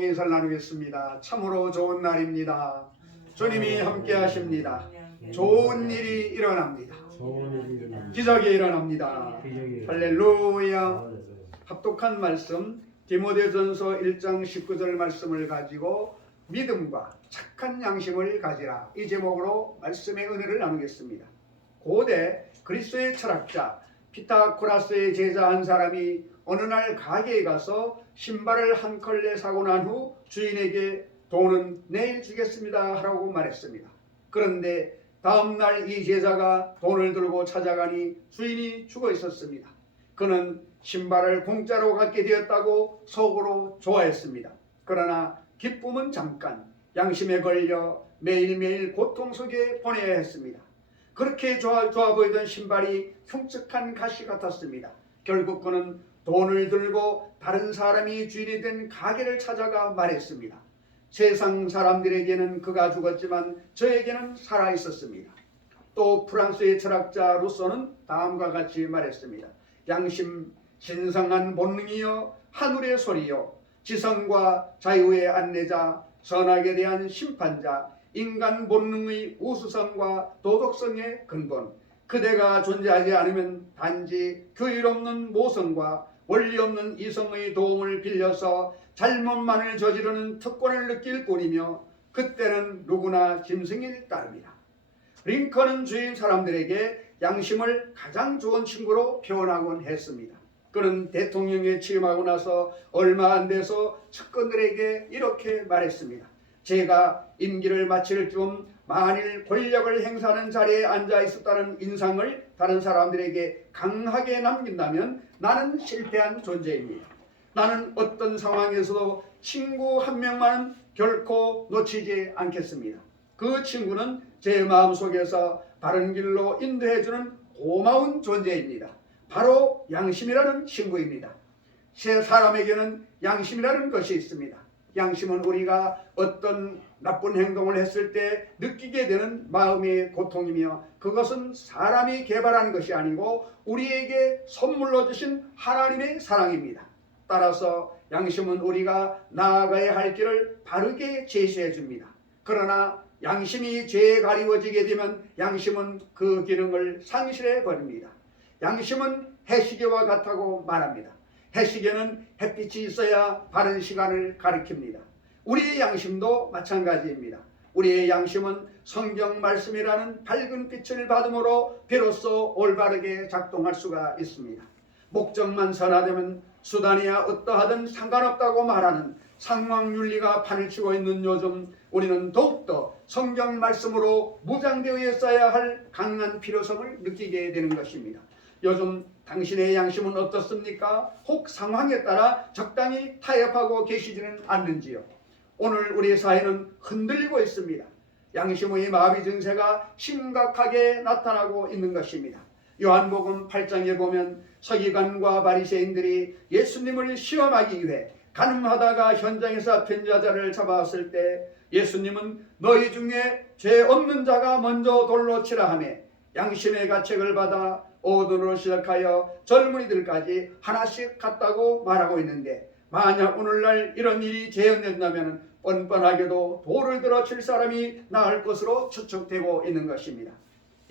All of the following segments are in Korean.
인사를 나누겠습니다. 참으로 좋은 날입니다. 주님이 함께 하십니다. 좋은 일이 일어납니다. 기적이 일어납니다. 할렐루야. 합독한 말씀 디모데전서 1장 19절 말씀을 가지고 믿음과 착한 양심을 가지라, 이 제목으로 말씀의 은혜를 나누겠습니다. 고대 그리스도의 철학자 피타고라스의 제자 한 사람이 어느 날 가게에 가서 신발을 한 컬레 사고 난 후 주인에게 돈은 내일 주겠습니다 하라고 말했습니다. 그런데 다음날 이 제자가 돈을 들고 찾아가니 주인이 죽어 있었습니다. 그는 신발을 공짜로 갖게 되었다고 속으로 좋아했습니다. 그러나 기쁨은 잠깐, 양심에 걸려 매일매일 고통 속에 보내야 했습니다. 그렇게 좋아 보이던 신발이 흉측한 가시 같았습니다. 결국 그는 돈을 들고 다른 사람이 주인이 된 가게를 찾아가 말했습니다. 세상 사람들에게는 그가 죽었지만 저에게는 살아 있었습니다. 또 프랑스의 철학자 루소는 다음과 같이 말했습니다. 양심, 신성한 본능이여 하늘의 소리여, 지성과 자유의 안내자, 선악에 대한 심판자, 인간 본능의 우수성과 도덕성의 근본, 그대가 존재하지 않으면 단지 교일 없는 모성과 원리 없는 이성의 도움을 빌려서 잘못만을 저지르는 특권을 느낄 뿐이며, 그때는 누구나 짐승일 따름이다. 링컨은 주위 사람들에게 양심을 가장 좋은 친구로 표현하곤 했습니다. 그는 대통령에 취임하고 나서 얼마 안 돼서 측근들에게 이렇게 말했습니다. 제가 임기를 마칠 즈음 만일 권력을 행사하는 자리에 앉아 있었다는 인상을 다른 사람들에게 강하게 남긴다면 나는 실패한 존재입니다. 나는 어떤 상황에서도 친구 한 명만은 결코 놓치지 않겠습니다. 그 친구는 제 마음속에서 바른 길로 인도해주는 고마운 존재입니다. 바로 양심이라는 친구입니다. 세 사람에게는 양심이라는 것이 있습니다. 양심은 우리가 어떤 나쁜 행동을 했을 때 느끼게 되는 마음의 고통이며, 그것은 사람이 개발한 것이 아니고 우리에게 선물로 주신 하나님의 사랑입니다. 따라서 양심은 우리가 나아가야 할 길을 바르게 제시해 줍니다. 그러나 양심이 죄에 가리워지게 되면 양심은 그 기능을 상실해 버립니다. 양심은 해시계와 같다고 말합니다. 해시계는 햇빛이 있어야 바른 시간을 가리킵니다. 우리의 양심도 마찬가지입니다. 우리의 양심은 성경 말씀이라는 밝은 빛을 받음으로 비로소 올바르게 작동할 수가 있습니다. 목적만 선하되면 수단이야 어떠하든 상관없다고 말하는 상황윤리가 판을 치고 있는 요즘, 우리는 더욱더 성경 말씀으로 무장되어 있어야 할 강한 필요성을 느끼게 되는 것입니다. 요즘 당신의 양심은 어떻습니까? 혹 상황에 따라 적당히 타협하고 계시지는 않는지요? 오늘 우리 사회는 흔들리고 있습니다. 양심의 마비 증세가 심각하게 나타나고 있는 것입니다. 요한복음 8장에 보면 서기관과 바리새인들이 예수님을 시험하기 위해 가늠하다가 현장에서 변자자를 잡아왔을 때 예수님은 너희 중에 죄 없는 자가 먼저 돌로 치라 하며 양심의 가책을 받아 어른으로 시작하여 젊은이들까지 하나씩 갔다고 말하고 있는데, 만약 오늘날 이런 일이 재현된다면 뻔뻔하게도 돌을 들어 칠 사람이 나을 것으로 추측되고 있는 것입니다.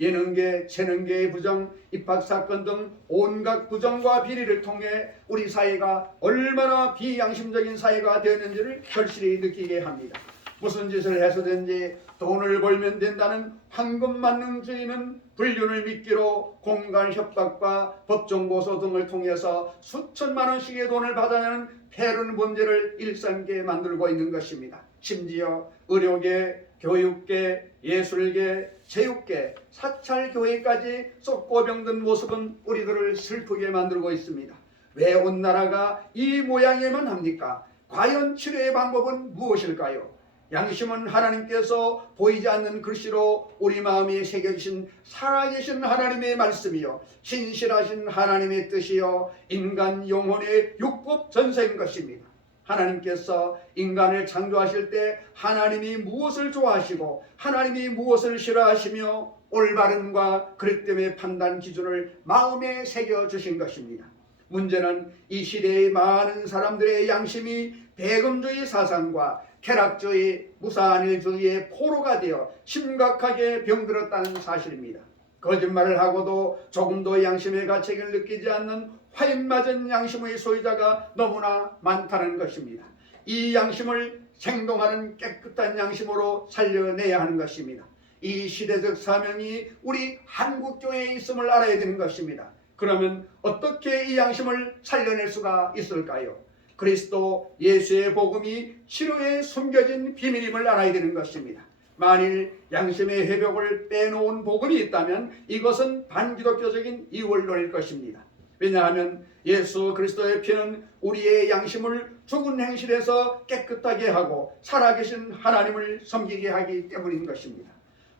예능계, 재능계의 부정, 입학사건 등 온갖 부정과 비리를 통해 우리 사회가 얼마나 비양심적인 사회가 되었는지를 절실히 느끼게 합니다. 무슨 짓을 해서든지 돈을 벌면 된다는 황금만능주의는 불륜을 미끼로 공갈 협박과 법정 고소 등을 통해서 수천만 원씩의 돈을 받아내는 패륜 범죄를 일상계 만들고 있는 것입니다. 심지어 의료계, 교육계, 예술계, 체육계, 사찰교회까지 쏟고 병든 모습은 우리들을 슬프게 만들고 있습니다. 왜 온 나라가 이 모양에만 합니까? 과연 치료의 방법은 무엇일까요? 양심은 하나님께서 보이지 않는 글씨로 우리 마음에 새겨주신 살아계신 하나님의 말씀이요, 신실하신 하나님의 뜻이요, 인간 영혼의 율법 전세인 것입니다. 하나님께서 인간을 창조하실 때 하나님이 무엇을 좋아하시고 하나님이 무엇을 싫어하시며 올바름과 그릇됨의 판단 기준을 마음에 새겨주신 것입니다. 문제는 이 시대의 많은 사람들의 양심이 배금주의 사상과 쾌락주의, 무사안일주의의 포로가 되어 심각하게 병들었다는 사실입니다. 거짓말을 하고도 조금도 양심의 가책을 느끼지 않는 화인맞은 양심의 소유자가 너무나 많다는 것입니다. 이 양심을 생동하는 깨끗한 양심으로 살려내야 하는 것입니다. 이 시대적 사명이 우리 한국교회에 있음을 알아야 되는 것입니다. 그러면 어떻게 이 양심을 살려낼 수가 있을까요? 그리스도 예수의 복음이 치료에 숨겨진 비밀임을 알아야 되는 것입니다. 만일 양심의 회복을 빼놓은 복음이 있다면 이것은 반기독교적인 이원론일 것입니다. 왜냐하면 예수 그리스도의 피는 우리의 양심을 죽은 행실에서 깨끗하게 하고 살아계신 하나님을 섬기게 하기 때문인 것입니다.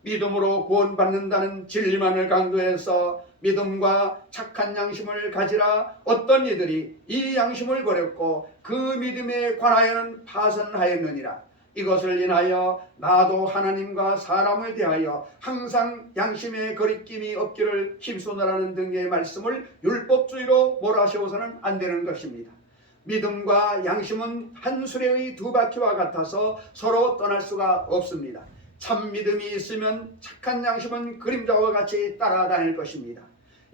믿음으로 구원받는다는 진리만을 강조해서 믿음과 착한 양심을 가지라 어떤 이들이 이 양심을 버렸고 그 믿음에 관하여는 파선하였느니라. 이것을 인하여 나도 하나님과 사람을 대하여 항상 양심의 거리낌이 없기를 힘쓰노라는 등의 말씀을 율법주의로 몰아세워서는 안 되는 것입니다. 믿음과 양심은 한 수레의 두 바퀴와 같아서 서로 떠날 수가 없습니다. 참 믿음이 있으면 착한 양심은 그림자와 같이 따라다닐 것입니다.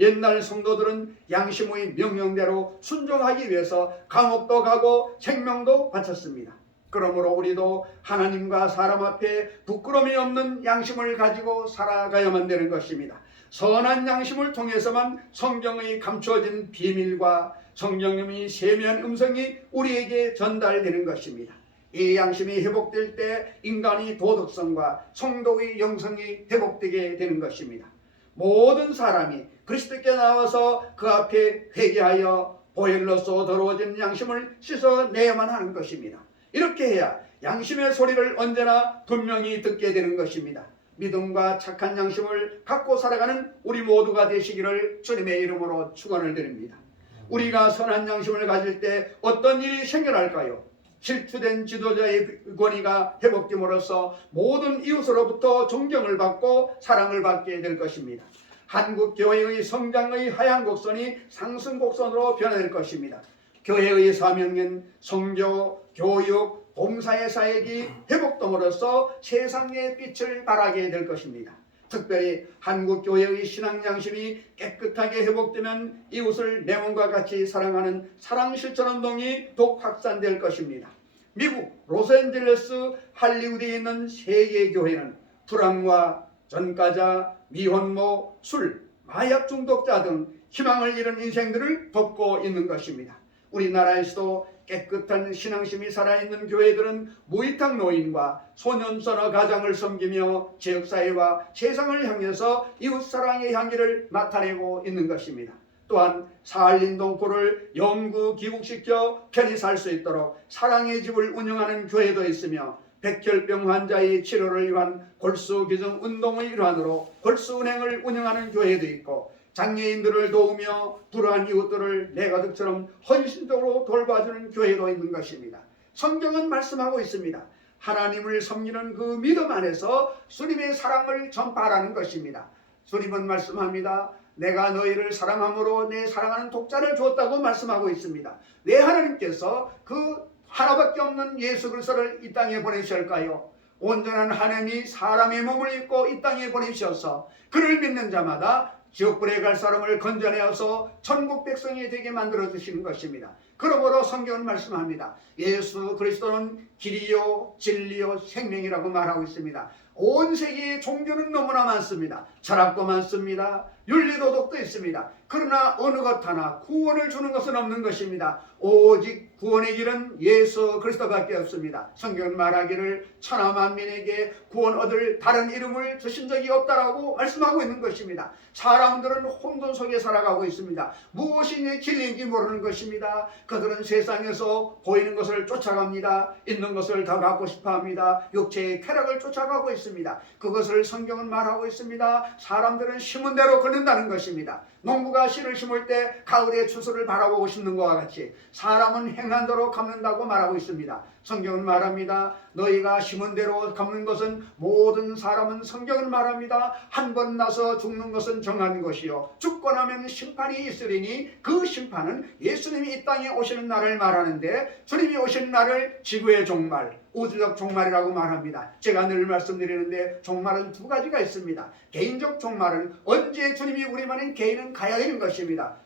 옛날 성도들은 양심의 명령대로 순종하기 위해서 감옥도 가고 생명도 바쳤습니다. 그러므로 우리도 하나님과 사람 앞에 부끄러움이 없는 양심을 가지고 살아가야만 되는 것입니다. 선한 양심을 통해서만 성경의 감추어진 비밀과 성령님의 세미한 음성이 우리에게 전달되는 것입니다. 이 양심이 회복될 때 인간의 도덕성과 성도의 영성이 회복되게 되는 것입니다. 모든 사람이 그리스도께 나와서 그 앞에 회개하여 보혈로서 더러워진 양심을 씻어내야만 하는 것입니다. 이렇게 해야 양심의 소리를 언제나 분명히 듣게 되는 것입니다. 믿음과 착한 양심을 갖고 살아가는 우리 모두가 되시기를 주님의 이름으로 축원을 드립니다. 우리가 선한 양심을 가질 때 어떤 일이 생겨날까요? 실추된 지도자의 권위가 회복됨으로써 모든 이웃으로부터 존경을 받고 사랑을 받게 될 것입니다. 한국 교회의 성장의 하향 곡선이 상승 곡선으로 변화될 것입니다. 교회의 사명은 성교, 교육, 봉사의 사역이 회복됨으로써 세상의 빛을 발하게 될 것입니다. 특별히 한국 교회의 신앙 양심이 깨끗하게 회복되면 이웃을 내 몸과 같이 사랑하는 사랑 실천 운동이 더욱 확산될 것입니다. 미국 로스앤젤레스 할리우드에 있는 세계 교회는 불황과 전과자, 미혼모, 술, 마약 중독자 등 희망을 잃은 인생들을 돕고 있는 것입니다. 우리나라에서도 깨끗한 신앙심이 살아있는 교회들은 무위탁 노인과 소년소녀 가장을 섬기며 지역사회와 세상을 향해서 이웃사랑의 향기를 나타내고 있는 것입니다. 또한 사할린동포를 영구 귀국시켜 편히 살 수 있도록 사랑의 집을 운영하는 교회도 있으며 백혈병 환자의 치료를 위한 골수기증 운동의 일환으로 골수은행을 운영하는 교회도 있고 장애인들을 도우며 불우한 이웃들을 내 가족처럼 헌신적으로 돌봐주는 교회도 있는 것입니다. 성경은 말씀하고 있습니다. 하나님을 섬기는 그 믿음 안에서 주님의 사랑을 전파하라는 것입니다. 주님은 말씀합니다. 내가 너희를 사랑함으로 내 사랑하는 독자를 주었다고 말씀하고 있습니다. 왜 하나님께서 그 하나밖에 없는 예수 그리스도를 이 땅에 보내셨을까요? 온전한 하나님이 사람의 몸을 입고 이 땅에 보내셔서 그를 믿는 자마다 지옥불에 갈 사람을 건져내어서 천국 백성이 되게 만들어 주시는 것입니다. 그러므로 성경은 말씀합니다. 예수 그리스도는 길이요 진리요 생명이라고 말하고 있습니다. 온 세계의 종교는 너무나 많습니다. 철학도 많습니다. 윤리도덕도 있습니다. 그러나 어느 것 하나 구원을 주는 것은 없는 것입니다. 오직 구원의 길은 예수 그리스도밖에 없습니다. 성경은 말하기를 천하 만민에게 구원 얻을 다른 이름을 주신 적이 없다라고 말씀하고 있는 것입니다. 사람들은 혼돈 속에 살아가고 있습니다. 무엇이 진리인지 모르는 것입니다. 그들은 세상에서 보이는 것을 쫓아갑니다. 있는 것을 더 갖고 싶어합니다. 육체의 쾌락을 쫓아가고 있습니다. 그것을 성경은 말하고 있습니다. 사람들은 심은 대로 걷는다는 것입니다. 농부가 씨를 심을 때 가을의 추수를 바라보고 심는 것과 같이 사람은 행한 대로 갚는다고 말하고 있습니다. 성경은 말합니다. 너희가 심은 대로 갚는 것은 모든 사람은 성경은 말합니다. 한 번 나서 죽는 것은 정한 것이요 죽고 나면 심판이 있으리니 그 심판은 예수님이 이 땅에 오시는 날을 말하는데 주님이 오시는 날을 지구의 종말, 우주적 종말이라고 말합니다. 제가 늘 말씀드리는데 종말은 두 가지가 있습니다. 개인적 종말은 언제 주님이 우리만인 개인은 가야 되는 것입니다.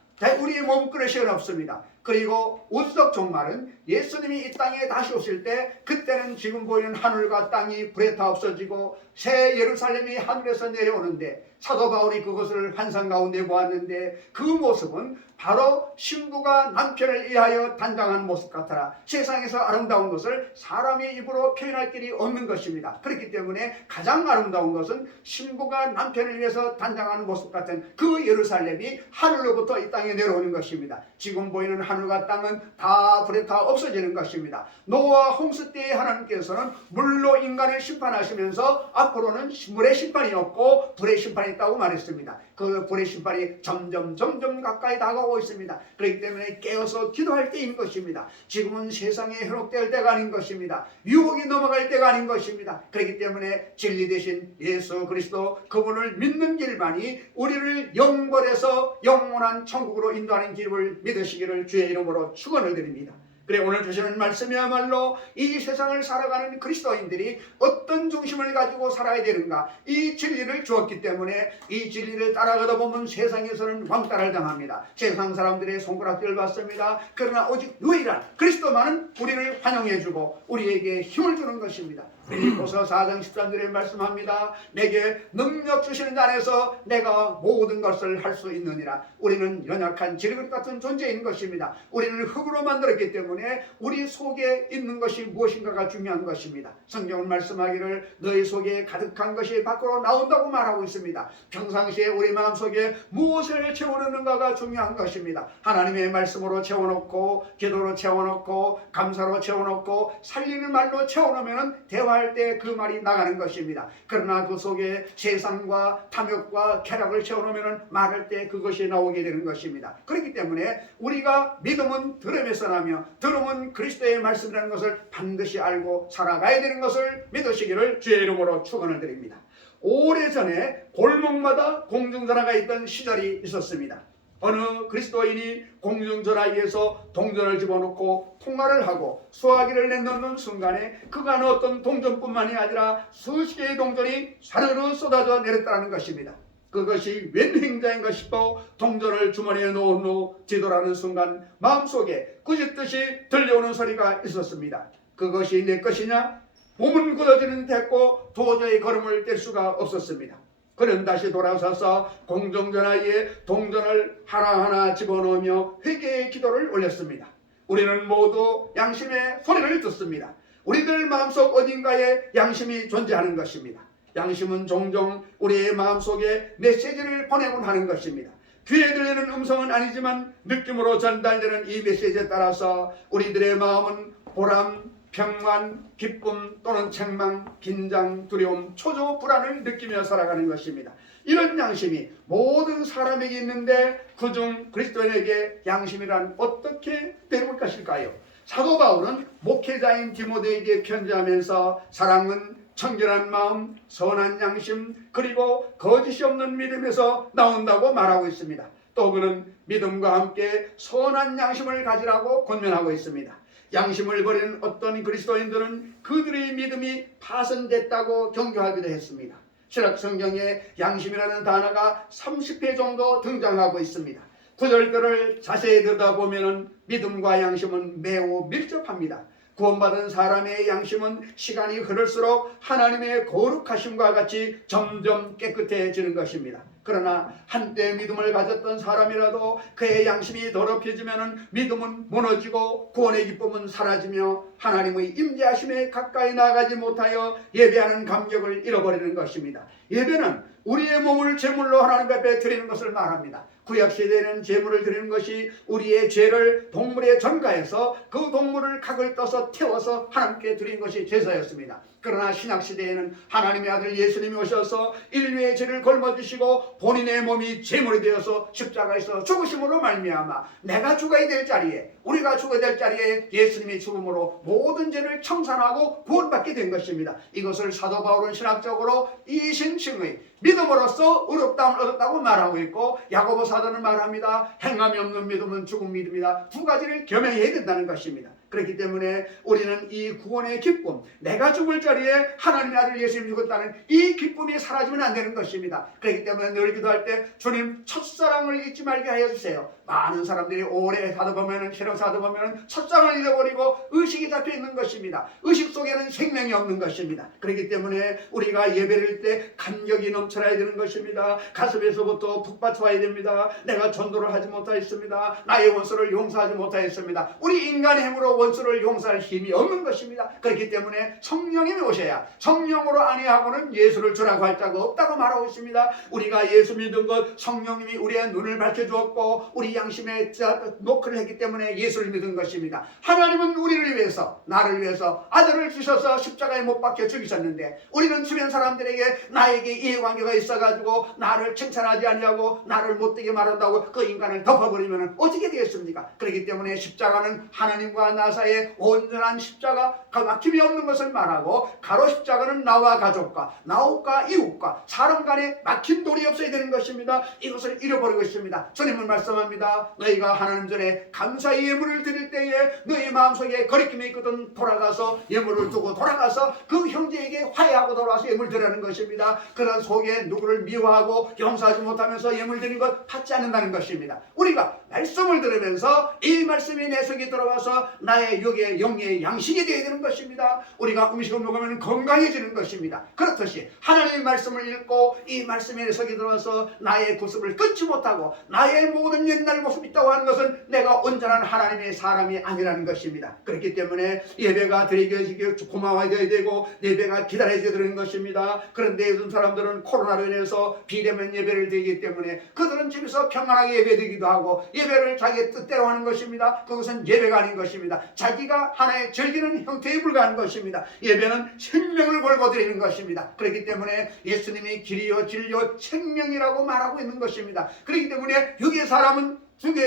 우리의 몸그릇은 없습니다. 그리고 우주적 종말은 예수님이 이 땅에 다시 오실 때 그때는 지금 보이는 하늘과 땅이 불에 타 없어지고 새 예루살렘이 하늘에서 내려오는데 사도 바울이 그것을 환상 가운데 보았는데 그 모습은 바로 신부가 남편을 위하여 단장한 모습 같아라. 세상에서 아름다운 것을 사람의 입으로 표현할 길이 없는 것입니다. 그렇기 때문에 가장 아름다운 것은 신부가 남편을 위해서 단장하는 모습 같은 그 예루살렘이 하늘로부터 이 땅에 내려오는 것입니다. 지금 보이는 하늘과 땅은 다 불에 타 없어지는 것입니다. 노아 홍수 때에 하나님께서는 물로 인간을 심판하시면서 앞으로는 물의 심판이 없고 불의 심판이 있다고 말했습니다. 그 불의 심판이 점점 가까이 다가오고 있습니다. 그렇기 때문에 깨어서 기도할 때인 것입니다. 지금은 세상에 현혹될 때가 아닌 것입니다. 유혹이 넘어갈 때가 아닌 것입니다. 그렇기 때문에 진리 대신 예수 그리스도 그분을 믿는 길만이 우리를 영벌에서 영원한 천국으로 인도하는 길을 믿으시기를 주의 이름으로 축원을 드립니다. 그래 오늘 주시는 말씀이야말로 이 세상을 살아가는 그리스도인들이 어떤 중심을 가지고 살아야 되는가, 이 진리를 주었기 때문에 이 진리를 따라가다 보면 세상에서는 왕따를 당합니다. 세상 사람들의 손가락질을 받습니다. 그러나 오직 유일한 그리스도만은 우리를 환영해주고 우리에게 힘을 주는 것입니다. 빌립보서 4장 13절에 말씀합니다. 내게 능력 주시는 안에서 내가 모든 것을 할 수 있느니라. 우리는 연약한 지르릇 같은 존재인 것입니다. 우리는 흙으로 만들었기 때문에 우리 속에 있는 것이 무엇인가가 중요한 것입니다. 성경은 말씀하기를 너희 속에 가득한 것이 밖으로 나온다고 말하고 있습니다. 평상시에 우리 마음속에 무엇을 채워넣는가가 중요한 것입니다. 하나님의 말씀으로 채워놓고 기도로 채워놓고 감사로 채워놓고 살리는 말로 채워놓으면 대화할 때 그 말이 나가는 것입니다. 그러나 그 속에 세상과 탐욕과 쾌락을 채워놓으면 말할 때 그것이 나오게 되는 것입니다. 그렇기 때문에 우리가 믿음은 들음에서 나며 들음은 그리스도의 말씀이라는 것을 반드시 알고 살아가야 되는 것을 믿으시기를 주의 이름으로 축원을 드립니다. 오래전에 골목마다 공중전화가 있던 시절이 있었습니다. 어느 그리스도인이 공중전화기에서 동전을 집어넣고 통화를 하고 수화기를 내놓는 순간에 그가 넣었던 동전뿐만이 아니라 수십 개의 동전이 사르르 쏟아져 내렸다는 것입니다. 그것이 웬 행자인가 싶어 동전을 주머니에 넣은 후 뒤돌아는 순간 마음속에 꾸짖듯이 들려오는 소리가 있었습니다. 그것이 내 것이냐? 몸은 굳어지는 됐고 도저히 걸음을 뗄 수가 없었습니다. 그는 다시 돌아서서 공중전화기에 동전을 하나하나 집어넣으며 회개의 기도를 올렸습니다. 우리는 모두 양심의 소리를 듣습니다. 우리들 마음속 어딘가에 양심이 존재하는 것입니다. 양심은 종종 우리의 마음속에 메시지를 보내곤 하는 것입니다. 귀에 들리는 음성은 아니지만 느낌으로 전달되는 이 메시지에 따라서 우리들의 마음은 보람, 평안, 기쁨 또는 책망, 긴장, 두려움, 초조, 불안을 느끼며 살아가는 것입니다. 이런 양심이 모든 사람에게 있는데 그중 그리스도인에게 양심이란 어떻게 되는 것일까요? 사도 바울은 목회자인 디모데에게 편지하면서 사랑은 청결한 마음, 선한 양심, 그리고 거짓이 없는 믿음에서 나온다고 말하고 있습니다. 또 그는 믿음과 함께 선한 양심을 가지라고 권면하고 있습니다. 양심을 버리는 어떤 그리스도인들은 그들의 믿음이 파손됐다고 경고하기도 했습니다. 신약 성경에 양심이라는 단어가 30회 정도 등장하고 있습니다. 구절들을 자세히 들여다보면 믿음과 양심은 매우 밀접합니다. 구원받은 사람의 양심은 시간이 흐를수록 하나님의 거룩하심과 같이 점점 깨끗해지는 것입니다. 그러나 한때 믿음을 가졌던 사람이라도 그의 양심이 더럽혀지면 믿음은 무너지고 구원의 기쁨은 사라지며 하나님의 임재하심에 가까이 나가지 못하여 예배하는 감격을 잃어버리는 것입니다. 예배는 우리의 몸을 제물로 하나님 앞에 드리는 것을 말합니다. 구약시대에는 제물을 드리는 것이 우리의 죄를 동물에 전가해서 그 동물을 각을 떠서 태워서 하나님께 드리는 것이 제사였습니다. 그러나 신약시대에는 하나님의 아들 예수님이 오셔서 인류의 죄를 걸머지시고 본인의 몸이 제물이 되어서 십자가에서 죽으심으로 말미암아 내가 죽어야 될 자리에, 우리가 죽어야 될 자리에 예수님이 죽음으로 모든 죄를 청산하고 구원받게 된 것입니다. 이것을 사도 바울은 신학적으로 이신칭의 믿음으로써 의롭다함을 얻었다고 말하고 있고, 야고보 사도는 말합니다. 행함이 없는 믿음은 죽은 믿음이다. 두 가지를 겸해야 된다는 것입니다. 그렇기 때문에 우리는 이 구원의 기쁨, 내가 죽을 자리에 하나님의 아들 예수님이 죽었다는 이 기쁨이 사라지면 안 되는 것입니다. 그렇기 때문에 늘 기도할 때 주님 첫사랑을 잊지 말게 하여 주세요. 많은 사람들이 오래 사도 보면은, 신앙 사도 보면은 첫사랑을 잃어버리고 의식이 잡혀 있는 것입니다. 의식 속에는 생명이 없는 것입니다. 그렇기 때문에 우리가 예배를 때 감격이 넘쳐나야 되는 것입니다. 가슴에서부터 북받쳐야 됩니다. 내가 전도를 하지 못하였습니다. 나의 원수를 용서하지 못하였습니다. 우리 인간의 힘으로 원수를 용서할 힘이 없는 것입니다. 그렇기 때문에 성령님이 오셔야, 성령으로 아니하고는 예수를 주라고 할 자가 없다고 말하고 있습니다. 우리가 예수 믿은 것, 성령님이 우리의 눈을 밝혀주었고 우리 양심에 노크를 했기 때문에 예수를 믿은 것입니다. 하나님은 우리를 위해서, 나를 위해서 아들을 주셔서 십자가에 못 박혀 죽이셨는데, 우리는 주변 사람들에게 나에게 이해관계가 있어가지고 나를 칭찬하지 아니하고 나를 못되게 말한다고 그 인간을 덮어버리면 어떻게 되겠습니까? 그렇기 때문에 십자가는 하나님과 나 사이에 온전한 십자가, 막힘이 없는 것을 말하고, 가로 십자가는 나와 가족과 나와 이웃과 사람 간에 막힌 돌이 없어야 되는 것입니다. 이것을 잃어버리고 있습니다. 주님은 말씀합니다. 너희가 하나님 전에 감사의 예물을 드릴 때에 너희 마음속에 거리낌이 있거든 돌아가서 예물을 두고 돌아가서 그 형제에게 화해하고 돌아와서 예물 드리는 것입니다. 그런 속에 누구를 미워하고 용서하지 못하면서 예물 드리는 것 받지 않는다는 것입니다. 우리가 말씀을 들으면서 이 말씀이 내 속에 들어와서 나의 육의 영의 양식이 되어야 되는 것입니다. 우리가 음식을 먹으면 건강해지는 것입니다. 그렇듯이 하나님의 말씀을 읽고 이 말씀에 내 속에 들어와서 나의 구습을 끊지 못하고 나의 모든 옛날 모습이 있다고 하는 것은 내가 온전한 하나님의 사람이 아니라는 것입니다. 그렇기 때문에 예배가 드리기 고마워야 되고 예배가 기다려야 되는 것입니다. 그런데 요즘 사람들은 코로나로 인해서 비대면 예배를 드리기 때문에 그들은 집에서 평안하게 예배드리기도 하고 예배를 자기의 뜻대로 하는 것입니다. 그것은 예배가 아닌 것입니다. 자기가 하나의 즐기는 형태에 불과한 것입니다. 예배는 생명을 걸고 드리는 것입니다. 그렇기 때문에 예수님이 길이요 진리요 생명이라고 말하고 있는 것입니다. 그렇기 때문에 육의 사람은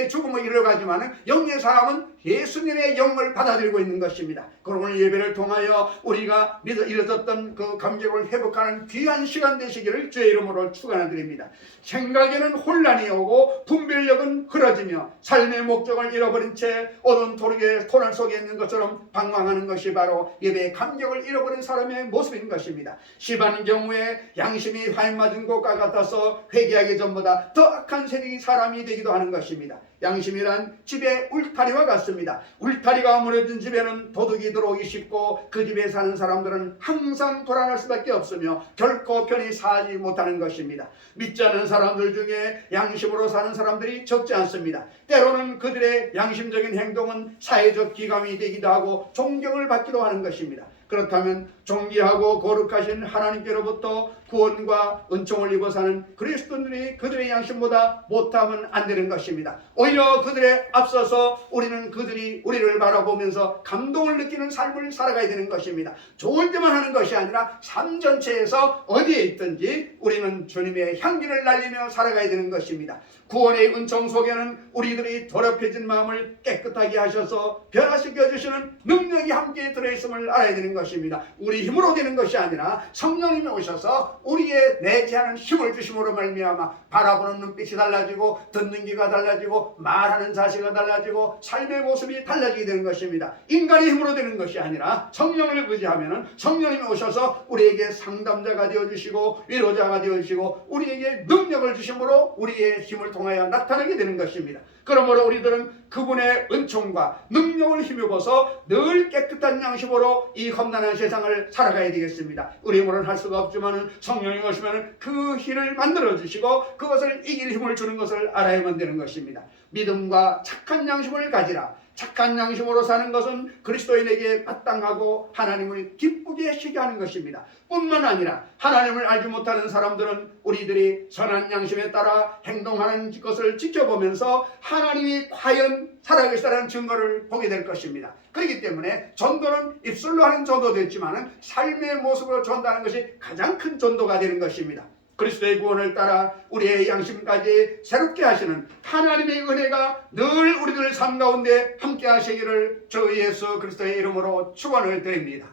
죽음을 이뤄가지만은 영의 사람은 예수님의 영을 받아들이고 있는 것입니다. 그럼 오늘 예배를 통하여 우리가 잃어졌던 그 감격을 회복하는 귀한 시간 되시기를 주의 이름으로 축원드립니다. 생각에는 혼란이 오고 분별력은 흐려지며 삶의 목적을 잃어버린 채 어두운 토널 속에 있는 것처럼 방황하는 것이 바로 예배의 감격을 잃어버린 사람의 모습인 것입니다. 심한 경우에 양심이 화인맞은 것과 같아서 회개하기 전보다 더 악한 세력이 사람이 되기도 하는 것입니다. 양심이란 집의 울타리와 같습니다. 울타리가 무너진 집에는 도둑이 들어오기 쉽고 그 집에 사는 사람들은 항상 돌아갈 수밖에 없으며 결코 편히 살지 못하는 것입니다. 믿지 않는 사람들 중에 양심으로 사는 사람들이 적지 않습니다. 때로는 그들의 양심적인 행동은 사회적 기감이 되기도 하고 존경을 받기도 하는 것입니다. 그렇다면 존귀하고 거룩하신 하나님께로부터 구원과 은총을 입어 사는 그리스도인들이 그들의 양심보다 못하면 안 되는 것입니다. 오히려 그들에 앞서서 우리는 그들이 우리를 바라보면서 감동을 느끼는 삶을 살아가야 되는 것입니다. 좋을 때만 하는 것이 아니라 삶 전체에서 어디에 있든지 우리는 주님의 향기를 날리며 살아가야 되는 것입니다. 구원의 은총 속에는 우리들이 더럽혀진 마음을 깨끗하게 하셔서 변화시켜 주시는 능력이 함께 들어있음을 알아야 되는 것입니다. 우리 힘으로 되는 것이 아니라 성령님이 오셔서 우리의 내재하는 힘을 주심으로 말미암아 바라보는 눈빛이 달라지고 듣는 귀가 달라지고 말하는 자세가 달라지고 삶의 모습이 달라지게 되는 것입니다. 인간의 힘으로 되는 것이 아니라 성령을 의지하면 성령님이 오셔서 우리에게 상담자가 되어주시고 위로자가 되어주시고 우리에게 능력을 주심으로 우리의 힘을 통하여 나타나게 되는 것입니다. 그러므로 우리들은 그분의 은총과 능력을 힘입어서 늘 깨끗한 양심으로 이 험난한 세상을 살아가야 되겠습니다. 우리 힘으로는 할 수가 없지만 성령이 오시면 그 힘을 만들어 주시고 그것을 이길 힘을 주는 것을 알아야만 되는 것입니다. 믿음과 착한 양심을 가지라. 착한 양심으로 사는 것은 그리스도인에게 마땅하고 하나님을 기쁘게 시게 하는 것입니다. 뿐만 아니라 하나님을 알지 못하는 사람들은 우리들이 선한 양심에 따라 행동하는 것을 지켜보면서 하나님이 과연 살아계시다는 증거를 보게 될 것입니다. 그렇기 때문에 전도는 입술로 하는 전도도 있지만 삶의 모습으로 전도하는 것이 가장 큰 전도가 되는 것입니다. 그리스도의 구원을 따라 우리의 양심까지 새롭게 하시는 하나님의 은혜가 늘 우리들 삶 가운데 함께 하시기를 주 예수 그리스도의 이름으로 축원을 드립니다.